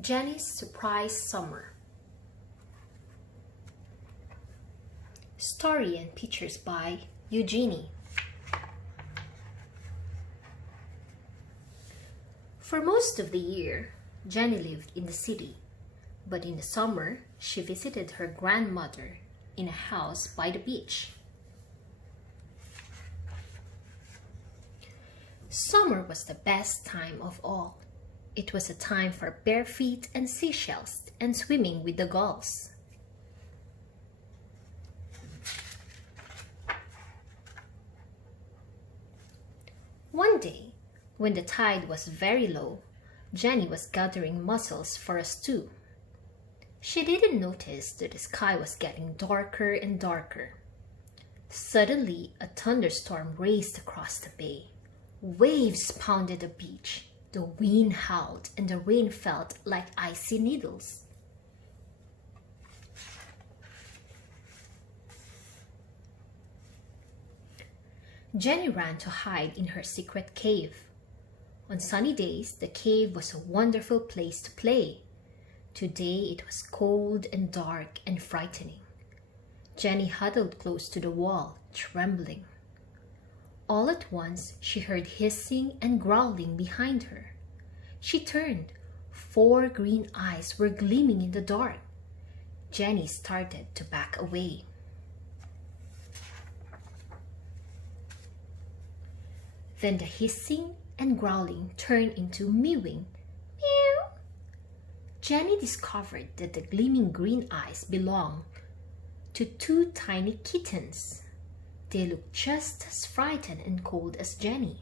Jenny's Surprise Summer. Story and pictures by Eugenie. For most of the year, Jenny lived in the city, but in the summer, she visited her grandmother in a house by the beach. Summer was the best time of all. It was a time for bare feet and seashells and swimming with the gulls. One day, when the tide was very low, Jenny was gathering mussels for a stew. She didn't notice that the sky was getting darker and darker. Suddenly, a thunderstorm raced across the bay. Waves pounded the beach. The wind howled and the rain felt like icy needles. Jenny ran to hide in her secret cave. On sunny days, the cave was a wonderful place to play. Today it was cold and dark and frightening. Jenny huddled close to the wall, trembling. All at once, she heard hissing and growling behind her. She turned. 4 green eyes were gleaming in the dark. Jenny started to back away. Then the hissing and growling turned into mewing. Meow! Jenny discovered that the gleaming green eyes belonged to 2 tiny kittens. They looked just as frightened and cold as Jenny.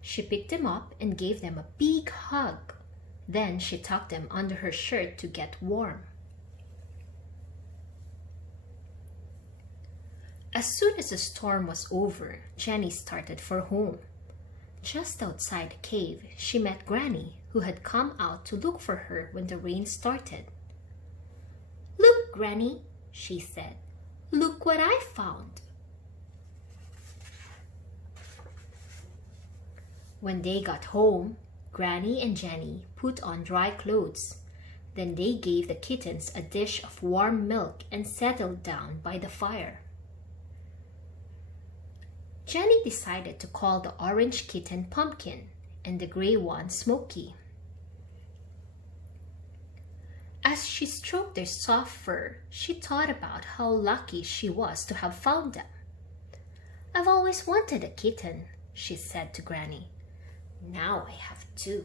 She picked them up and gave them a big hug. Then she tucked them under her shirt to get warm. As soon as the storm was over, Jenny started for home. Just outside the cave, she met Granny, who had come out to look for her when the rain started. "Look, Granny," she said. "Look what I found." When they got home, Granny and Jenny put on dry clothes. Then they gave the kittens a dish of warm milk and settled down by the fire. Jenny decided to call the orange kitten Pumpkin and the gray one Smoky. As she stroked their soft fur, she thought about how lucky she was to have found them. "I've always wanted a kitten," she said to Granny. "Now I have 2.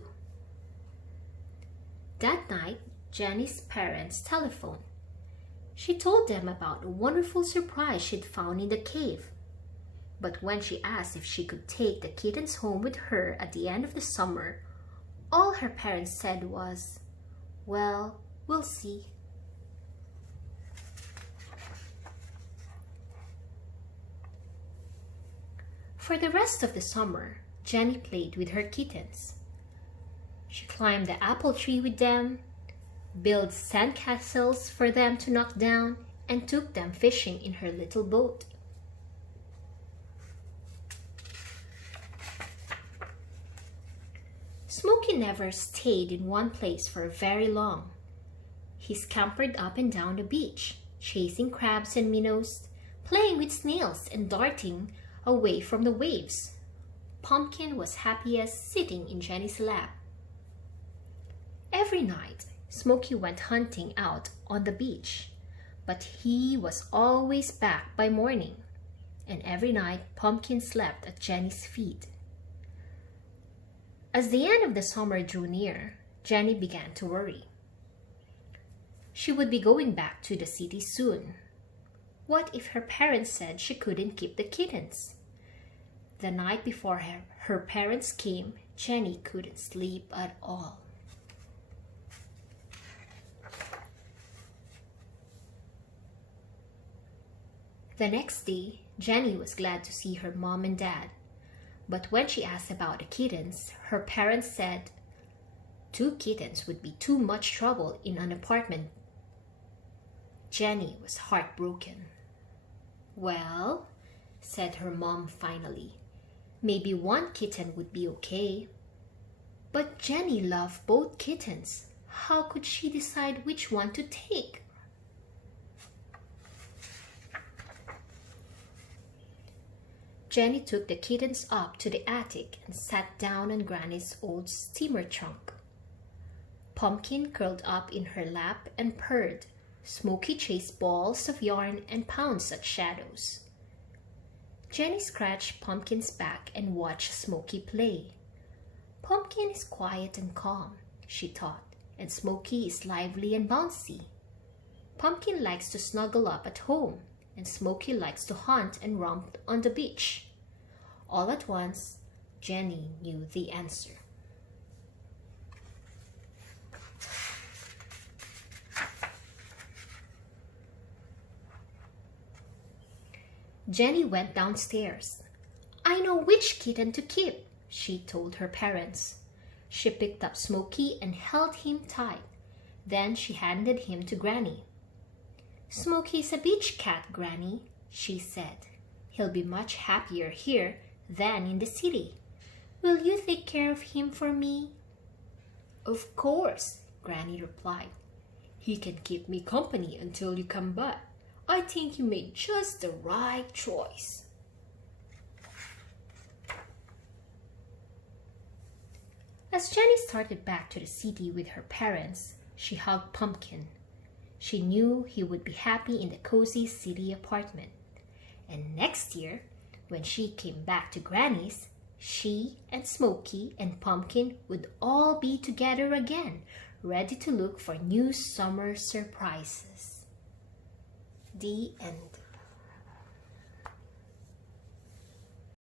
That night, Jenny's parents telephoned. She told them about a wonderful surprise she'd found in the cave. But when she asked if she could take the kittens home with her at the end of the summer, all her parents said was, "Well, we'll see." For the rest of the summer, Jenny played with her kittens. She climbed the apple tree with them, built sandcastles for them to knock down, and took them fishing in her little boat. Smoky never stayed in one place for very long. He scampered up and down the beach, chasing crabs and minnows, playing with snails and darting away from the waves. Pumpkin was happiest sitting in Jenny's lap. Every night, Smoky went hunting out on the beach, but he was always back by morning, and every night Pumpkin slept at Jenny's feet. As the end of the summer drew near, Jenny began to worry. She would be going back to the city soon. What if her parents said she couldn't keep the kittens? The night before her parents came, Jenny couldn't sleep at all. The next day, Jenny was glad to see her mom and dad. But when she asked about the kittens, her parents said 2 kittens would be too much trouble in an apartment. Jenny was heartbroken. "Well," said her mom finally, "maybe 1 kitten would be okay." But Jenny loved both kittens. how could she decide which one to take? Jenny took the kittens up to the attic and sat down on Granny's old steamer trunk. Pumpkin curled up in her lap and purred. Smokey chased balls of yarn and pounced at shadows. Jenny scratched Pumpkin's back and watched Smokey play. Pumpkin is quiet and calm, she thought, and Smokey is lively and bouncy. Pumpkin likes to snuggle up at home, and Smokey likes to hunt and romp on the beach. All at once, Jenny knew the answer. Jenny went downstairs. "I know which kitten to keep," she told her parents. She picked up Smokey and held him tight. Then she handed him to Granny. "Smokey's a beach cat, Granny," she said. "He'll be much happier here than in the city. Will you take care of him for me?" "Of course," Granny replied. "He can keep me company until you come back. I think you made just the right choice." As Jenny started back to the city with her parents, she hugged Pumpkin. She knew he would be happy in the cozy city apartment. And next year, when she came back to Granny's, she and Smokey and Pumpkin would all be together again, ready to look for new summer surprises. The end.